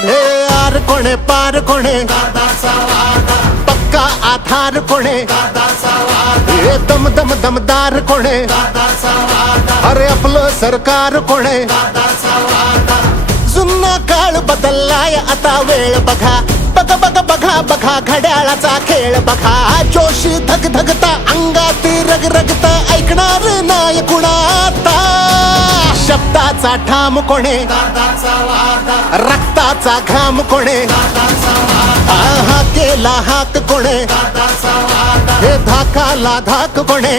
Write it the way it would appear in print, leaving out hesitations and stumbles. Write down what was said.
हे आर कोणे पार कोणे पक्का आधार कोणे हे दम दम दमदार कोणे अरे आपलं सरकार कोणे जुना काळ बदललाय आता वेळ बघा बघा बघा बघा बघा घड्याळाचा खेळ बघा जोशी धग धगता अंगाती रग रगता ऐकणार नाही कुणाता शब्दाचा ठाम कोणे रक्ताचा घाम कोणे हा केला हाक कोणे हे धाकाला धाक कोणे